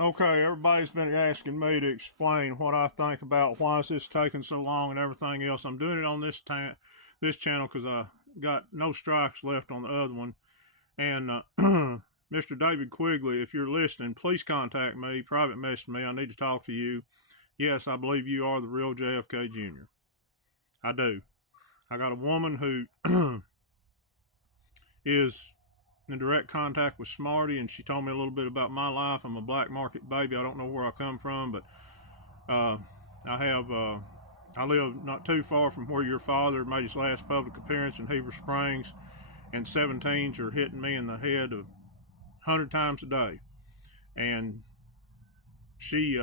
Okay, everybody's been asking me to explain what I think about why is this taking so long and everything else. I'm doing it on this channel because I got no strikes left on the other one. And Mr. David Quigley, if you're listening, please contact me, private message me. I need to talk to you. Yes, I believe you are the real JFK Jr. I do. I got a woman who is in direct contact with Smarty, and she told me a little bit about my life. I'm a black market baby. I don't know where I come from, but uh, I live not too far from where your father made his last public appearance in Heber Springs, and 17s are hitting me in the head 100 times a day. And she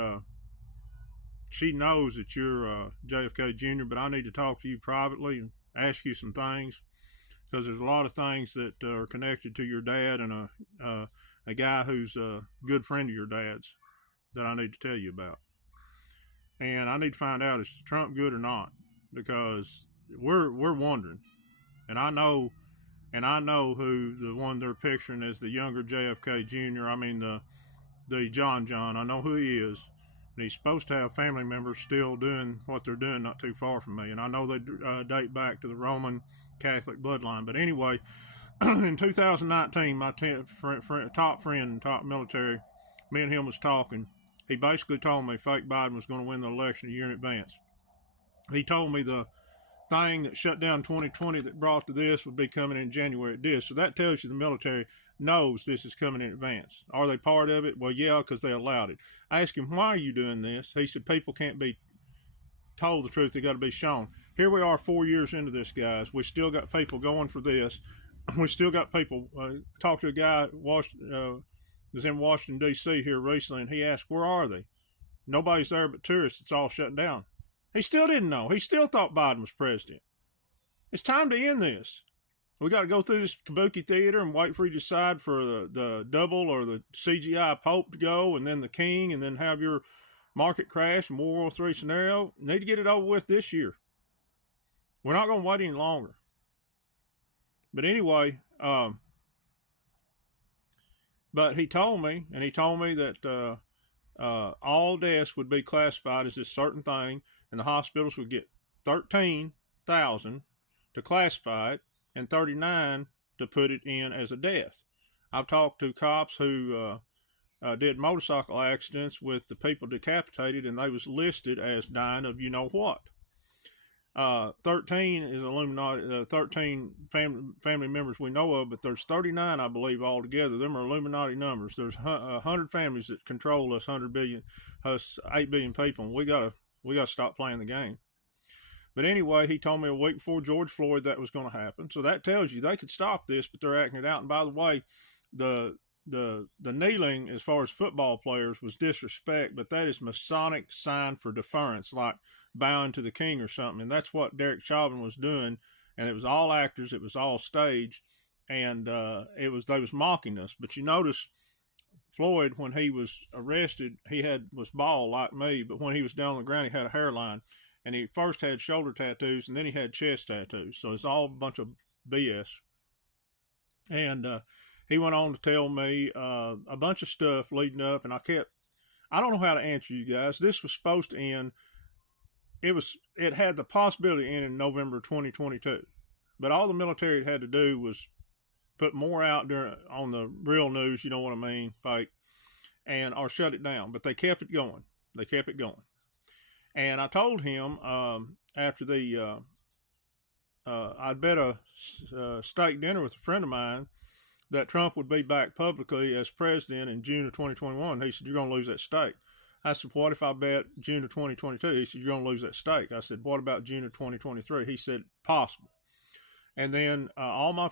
she knows that you're JFK Jr., but I need to talk to you privately and ask you some things because there's a lot of things that are connected to your dad and a guy who's a good friend of your dad's that I need to tell you about. And I need to find out, is Trump good or not? Because we're wondering, and I know who the one they're picturing as the younger JFK Jr. I mean the John. I know who he is, and he's supposed to have family members still doing what they're doing not too far from me. And I know they date back to the Roman Catholic bloodline. But anyway, in 2019, my top friend, top military, me and him was talking. He basically told me fake Biden was going to win the election a year in advance. He told me the thing that shut down 2020 that brought to this would be coming in January. It did. So that tells you the military knows this is coming in advance. Are they part of it? Well, yeah, because they allowed it. I asked him, why are you doing this? He said, people can't be told the truth. They got to be shown. Here we are 4 years into this, guys. We still got people going for this. We still got people. Talked to a guy was in Washington, D.C. here recently, and he asked, where are they? Nobody's there but tourists. It's all shut down. He still didn't know. He still thought Biden was president. It's time to end this. We got to go through this kabuki theater and wait for you to decide for the double or the CGI Pope to go, and then the king, and then have your market crash and World War III scenario. You need to get it over with this year. We're not going to wait any longer. But anyway, but he told me that all deaths would be classified as this certain thing, and the hospitals would get 13,000 to classify it and 39 to put it in as a death. I've talked to cops who did motorcycle accidents with the people decapitated, and they was listed as dying of you know what. 13 is Illuminati, 13 family members we know of, but there's 39, I believe, altogether. Them are Illuminati numbers. There's 100 families that control us 8 billion people, and we gotta stop playing the game. But anyway, he told me a week before George Floyd that was going to happen. So that tells you they could stop this, but they're acting it out. And by the way, the kneeling as far as football players was disrespect, but that is Masonic sign for deference, like bowing to the king or something. And that's what Derek Chauvin was doing. And it was all actors. It was all staged. And they was mocking us. But you notice Floyd, when he was arrested, was bald like me, but when he was down on the ground, he had a hairline. And he first had shoulder tattoos, and then he had chest tattoos. So it's all a bunch of BS. And he went on to tell me a bunch of stuff leading up, and I don't know how to answer you guys. This was supposed to end. It had the possibility to end in November 2022. But all the military had to do was put more out on the real news, you know what I mean, fake, or shut it down. But they kept it going. And I told him after I'd bet a steak dinner with a friend of mine that Trump would be back publicly as president in June of 2021. He said, you're going to lose that steak. I said, what if I bet June of 2022? He said, you're going to lose that steak. I said, what about June of 2023? He said, possible. And then all my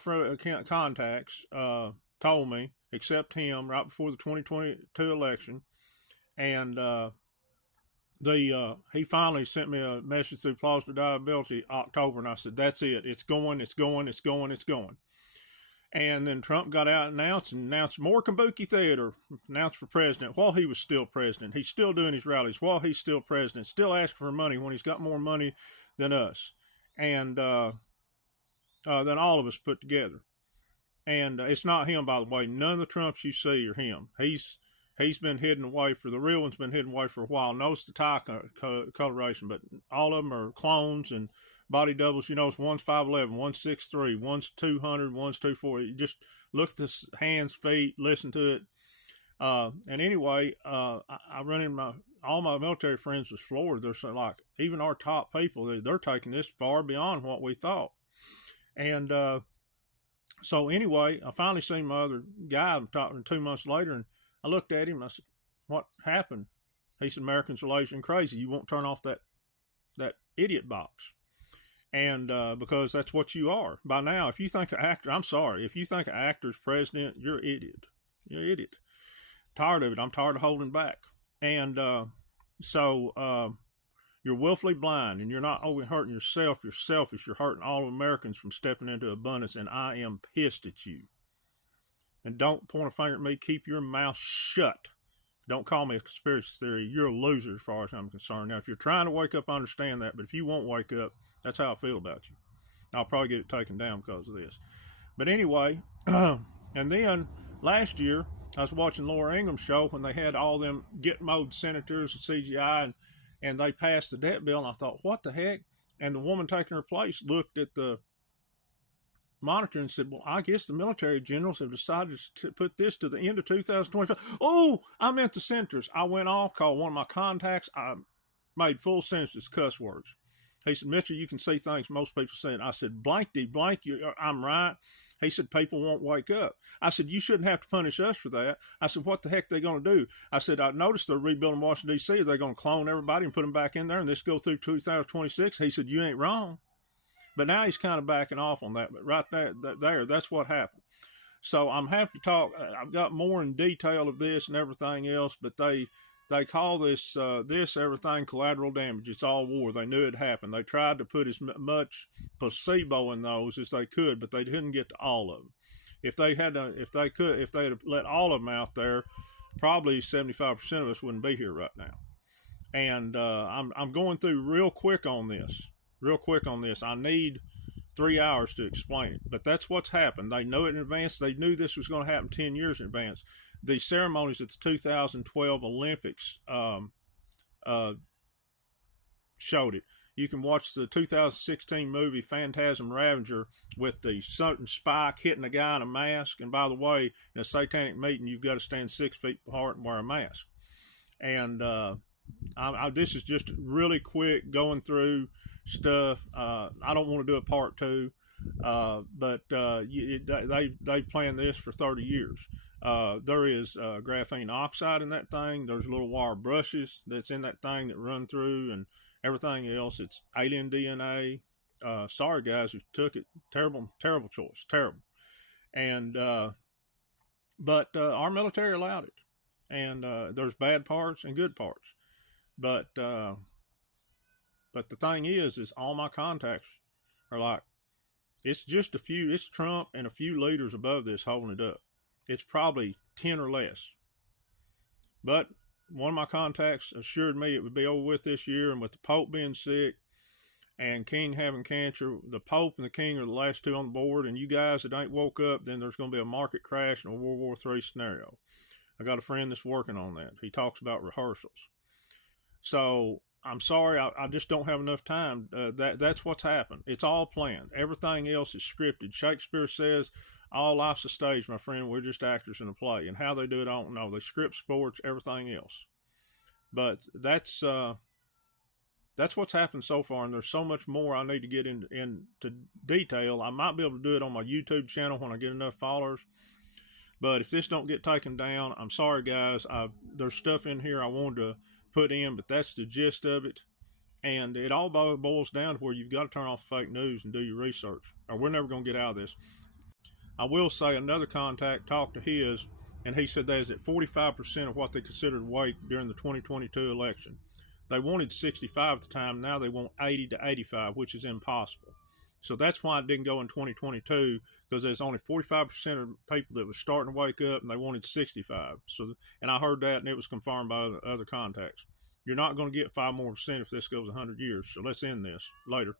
contacts told me, except him, right before the 2022 election, and he finally sent me a message through plausible deniability October, and I said, that's it. It's going. And then Trump got out and announced more kabuki theater, announced for president while he was still president. He's still doing his rallies while he's still president, still asking for money when he's got more money than us, and than all of us put together. And it's not him, by the way. None of the Trumps you see are him. He's He's been hidden away the real one's been hidden away for a while. Knows the tie coloration, but all of them are clones and body doubles. You know, one's 5'11", one's 6'3", one's 200, one's 240. You just look at the hands, feet, listen to it. And anyway, I run in all my military friends was floored. They're so like, even our top people, they're taking this far beyond what we thought. And so anyway, I finally seen my other guy talking 2 months later, and I looked at him and I said, "What happened?" He said, "Americans are lazy and crazy. You won't turn off that idiot box." And because that's what you are. By now, if you think an actor, I'm sorry, if you think an actor's president, you're an idiot. You're an idiot. Tired of it. I'm tired of holding back. And so you're willfully blind, and you're not only hurting yourself, you're selfish. You're hurting all Americans from stepping into abundance, and I am pissed at you. And don't point a finger at me. Keep your mouth shut. Don't call me a conspiracy theory. You're a loser as far as I'm concerned. Now, if you're trying to wake up, I understand that. But if you won't wake up, that's how I feel about you. I'll probably get it taken down because of this. But anyway, and then last year, I was watching Laura Ingram's show when they had all them Gitmo senators and CGI, and they passed the debt bill. And I thought, what the heck? And the woman taking her place looked at the monitor and said, "Well, I guess the military generals have decided to put this to the end of 2025. Oh, I meant the senators. I went off, called one of my contacts. I made full sentences, cuss words. He said, "Mitchell, you can see things most people say." I said, "Blankety blank, I'm right." He said, "People won't wake up." I said, "You shouldn't have to punish us for that." I said, "What the heck are they going to do?" I said, "I noticed they're rebuilding Washington, D.C. Are they going to clone everybody and put them back in there and this go through 2026? He said, "You ain't wrong." But now he's kind of backing off on that. But right there, that's what happened. So I'm happy to talk. I've got more in detail of this and everything else, but they call this everything collateral damage. It's all war. They knew it happened. They tried to put as much placebo in those as they could, but they didn't get to all of them. If they had let all of them out there, probably 75% of us wouldn't be here right now. And I'm going through real quick on this. I need 3 hours to explain it, but that's what's happened. They know it in advance. They knew this was going to happen 10 years in advance. The ceremonies at the 2012 Olympics showed it. You can watch the 2016 movie Phantasm Ravager with the certain spike hitting a guy in a mask. And by the way, in a satanic meeting, you've got to stand 6 feet apart and wear a mask. And this is just really quick going through stuff. I don't want to do a part 2, but they planned this for 30 years. There is graphene oxide in that thing. There's little wire brushes that's in that thing that run through, and everything else. It's alien DNA. Sorry guys who took it. Terrible choice. Terrible. And but our military allowed it. And there's bad parts and good parts. But the thing is all my contacts are like, it's just it's Trump and a few leaders above this holding it up. It's probably 10 or less. But one of my contacts assured me it would be over with this year, and with the Pope being sick and King having cancer, the Pope and the King are the last two on the board, and you guys that ain't woke up, then there's going to be a market crash and a World War III scenario. I got a friend that's working on that. He talks about rehearsals. So I'm sorry, I just don't have enough time. That's what's happened. It's all planned. Everything else is scripted. Shakespeare says, all life's a stage, my friend. We're just actors in a play. And how they do it, I don't know. They script sports, everything else. But that's what's happened so far, and there's so much more I need to get into detail. I might be able to do it on my YouTube channel when I get enough followers. But if this don't get taken down, I'm sorry, guys. There's stuff in here I wanted to put in, but that's the gist of it. And it all boils down to where you've got to turn off fake news and do your research, or we're never going to get out of this. I will say another contact talked to his, and he said that is at 45% of what they considered weight during the 2022 election. They wanted 65 at the time. Now they want 80 to 85, which is impossible. So that's why it didn't go in 2022, because there's only 45% of people that were starting to wake up, and they wanted 65. So, and I heard that, and it was confirmed by other contacts. You're not going to get 5% more if this goes 100 years. So let's end this later.